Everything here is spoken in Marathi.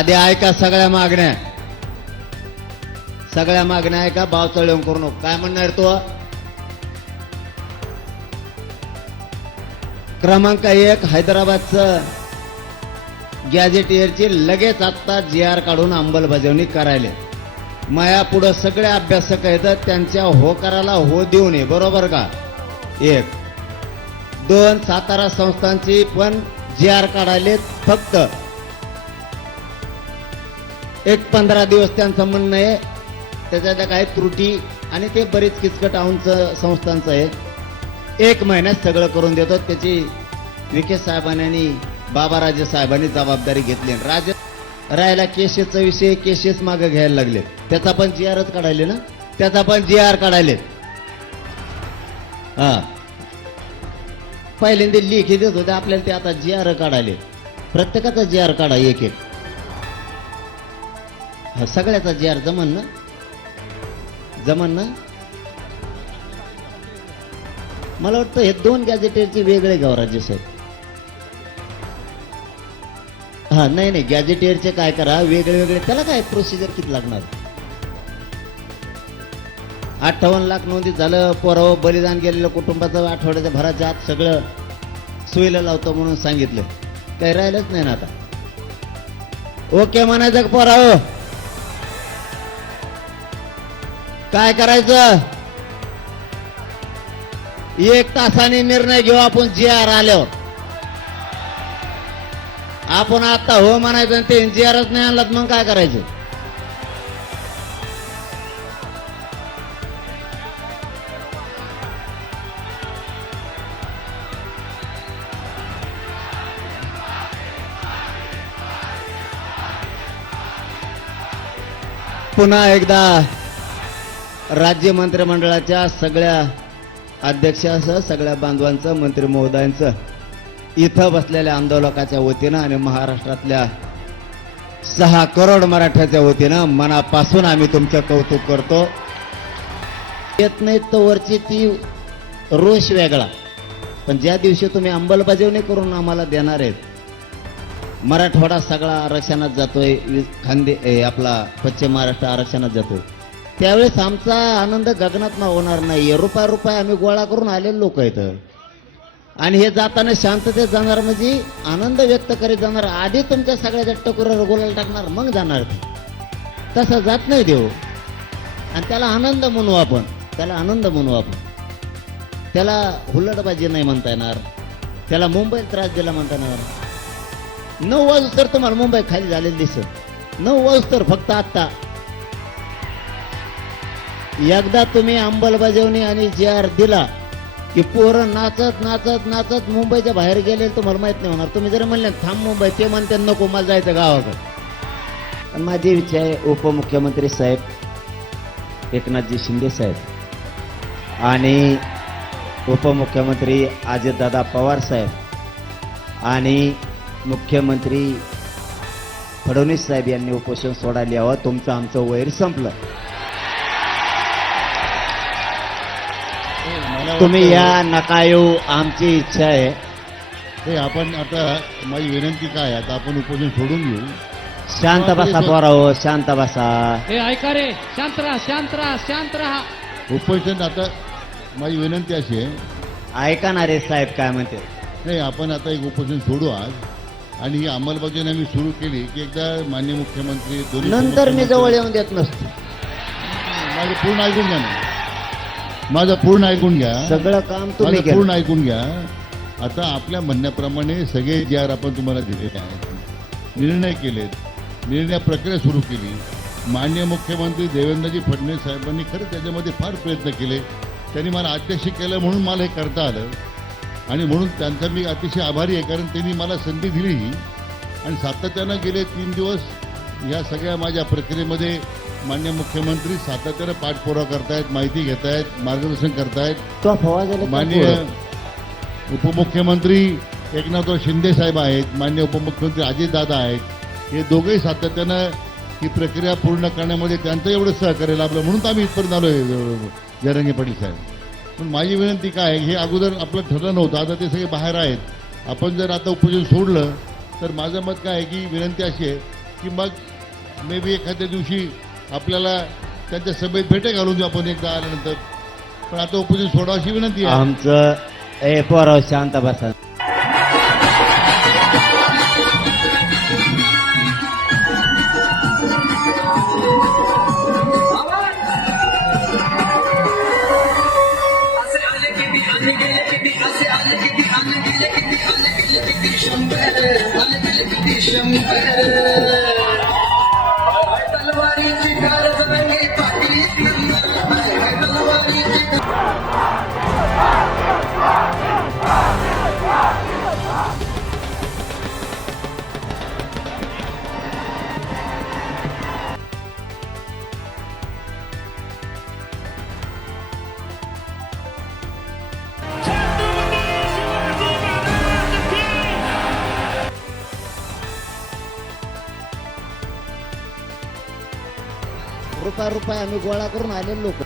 आधी ऐका सगळ्या मागण्या. सगळ्या मागण्या ऐका भाव चढवून करू नको. काय म्हणणार तो? क्रमांक एक हैदराबादचं गॅजेटियरची लगेच आत्ता जी आर काढून अंमलबजावणी करायला. माया पुढं सगळे अभ्यासक आहेत त्यांच्या होकाराला हो देऊ नये बरोबर का? एक. दोन सातारा संस्थांची पण जी आर काढायले फक्त. एक पंधरा दिवस त्यांचं म्हणणं आहे. त्याच्यात काही त्रुटी आणि ते बरीच किचकट आऊंचं संस्थांचं आहे. एक महिन्यात सगळं करून देतो. त्याची विखे साहेबांनी आणि बाबाराजे साहेबांनी जबाबदारी घेतली. राज राहायला केसेसचा विषय केसेस मागे घ्यायला लागले. त्याचा पण जी आरच काढायले ना? त्याचा पण जी आर काढायले. हा. पहिल्यांदा लेखी देत होते. आपल्याला ते आता जी आर काढायले. प्रत्येकाचा जी आर काढा एक एक. सगळ्याचा जी आर जमन ना जमन ना? मला वाटतं हे दोन गॅजेटेरचे वेगळे गावराजे साहेब हा नाही नाही गॅजेटियरचे काय करा वेगळे वेगळे त्याला काय प्रोसिजर किती लागणार? अठ्ठावन्न लाख नोंदी झालं पोराव बलिदान गेलेलं कुटुंबाचं आठवड्याच्या भराच्या आत सगळं सुईला लावतो म्हणून सांगितलं. काही राहिलंच नाही ना आता. ओके म्हणायचं का पोराव काय करायचं? एक तासाने निर्णय घेऊ आपण जी आर आल्यावर. आपण आता हो म्हणायचं आणि ते एनजीआरच नाही आणलात मग काय करायचं? पुन्हा एकदा. राज्य मंत्रिमंडळाच्या सगळ्या अध्यक्षासह सगळ्या बांधवांचं मंत्री महोदयांचं इथं बसलेल्या आंदोलकाच्या वतीनं आणि महाराष्ट्रातल्या सहा करोड मराठ्याच्या वतीनं मनापासून आम्ही तुमचं कौतुक करतो. येत नाही तर वरची ती रोष वेगळा. पण ज्या दिवशी तुम्ही अंमलबजावणी करून आम्हाला देणार आहेत मराठवाडा सगळा आरक्षणात जातोय खांदे आपला पश्चिम महाराष्ट्र आरक्षणात जातोय. त्यावेळेस आमचा आनंद गगनात होणार नाही. रुपया रुपये आम्ही गोळा करून आलेले लोक आहेत. आणि हे जाताना शांततेत जाणार म्हणजे आनंद व्यक्त करीत जाणार. आधी तुमच्या सगळ्याच्या टकोऱ्यावर गोलाला टाकणार मग जाणार तसा तसं जात नाही देव. आणि त्याला आनंद म्हणू आपण. त्याला आनंद म्हणू आपण. त्याला हुल्लडबाजी नाही म्हणता येणार. त्याला मुंबईत त्रास दिला म्हणता येणार. नऊ वाजू तर तुम्हाला मुंबई खाली झालेली दिसत. नऊ वाजू तर फक्त आत्ता एकदा तुम्ही अंमलबजावणी आणि जे आर दिला की पोरं नाचत नाचत नाचत मुंबईच्या बाहेर गेले तुम्हाला माहीत नाही होणार. तुम्ही जर म्हणले थांब मुंबई ते म्हणते नको मला जायचं गावाकडे. आणि माझी इच्छा आहे उपमुख्यमंत्री साहेब एकनाथजी शिंदे साहेब आणि उपमुख्यमंत्री अजितदादा पवार साहेब आणि मुख्यमंत्री फडणवीस साहेब यांनी उपोषण सोडायला यावं. तुमचं आमचं वैर संपलं. तुम्ही या नका येऊ आमची इच्छा आहे. हे आपण आता माझी विनंती काय आहे, आता आपण उपोषण सोडून घेऊ. शांत बसा पोराओ शांत बसा. हे ऐका रे शांत राहा शांत राहा शांत राहा. उपोषण आता माझी विनंती अशी आहे. ऐका ना रे साहेब काय म्हणते. नाही आपण आता एक उपोषण सोडू आज. आणि ही अंमलबजावणी आम्ही सुरू केली की एकदा मान्य मुख्यमंत्री दोन्ही नंतर मी जवळ येऊन देत नसतो. माझं पूर्ण ऐकून घ्या ना. माझं पूर्ण ऐकून घ्या. सगळं काम तुम्ही माझं पूर्ण ऐकून घ्या. आता आपल्या म्हणण्याप्रमाणे सगळे जे आर आपण तुम्हाला दिलेले आहेत निर्णय केलेत निर्णय प्रक्रिया सुरू केली. मान्य मुख्यमंत्री देवेंद्रजी फडणवीस साहेबांनी खरं त्याच्यामध्ये फार प्रयत्न केले. त्यांनी मला अध्यक्ष केलं म्हणून मला हे करता आलं. आणि म्हणून त्यांचा मी अतिशय आभारी आहे कारण त्यांनी मला संधी दिली आणि सातत्यानं गेले तीन दिवस या सगळ्या माझ्या प्रक्रियेमध्ये मान्य मुख्यमंत्री सातत्यानं पाठपुरावा करतायत माहिती घेतायत मार्गदर्शन करतायत. पोरं? उपमुख्यमंत्री एकनाथराव शिंदे साहेब आहेत मान्य उपमुख्यमंत्री अजितदादा आहेत. हे दोघेही सातत्यानं ही प्रक्रिया पूर्ण करण्यामध्ये त्यांचं एवढं सहकार्य लाभलं म्हणून तर आम्ही इथपर्यंत आलो आहे जरंगे पाटील साहेब. पण माझी विनंती काय आहे हे अगोदर आपलं ठरलं नव्हतं आता ते सगळे बाहेर आहेत. आपण जर आता उपोषण सोडलं तर माझं मत काय आहे की विनंती अशी आहे की मग मे बी एखाद्या दिवशी आपल्याला त्यांच्या सभेत भेटे घालून देऊ आपण एकदा आल्यानंतर. पण आता ओपोजिशन सोडा अशी विनंती आहे. आमचं ए पोराव शांत बसा. असे रुपया रुपया आम्ही गोळा करून आलेलो लोक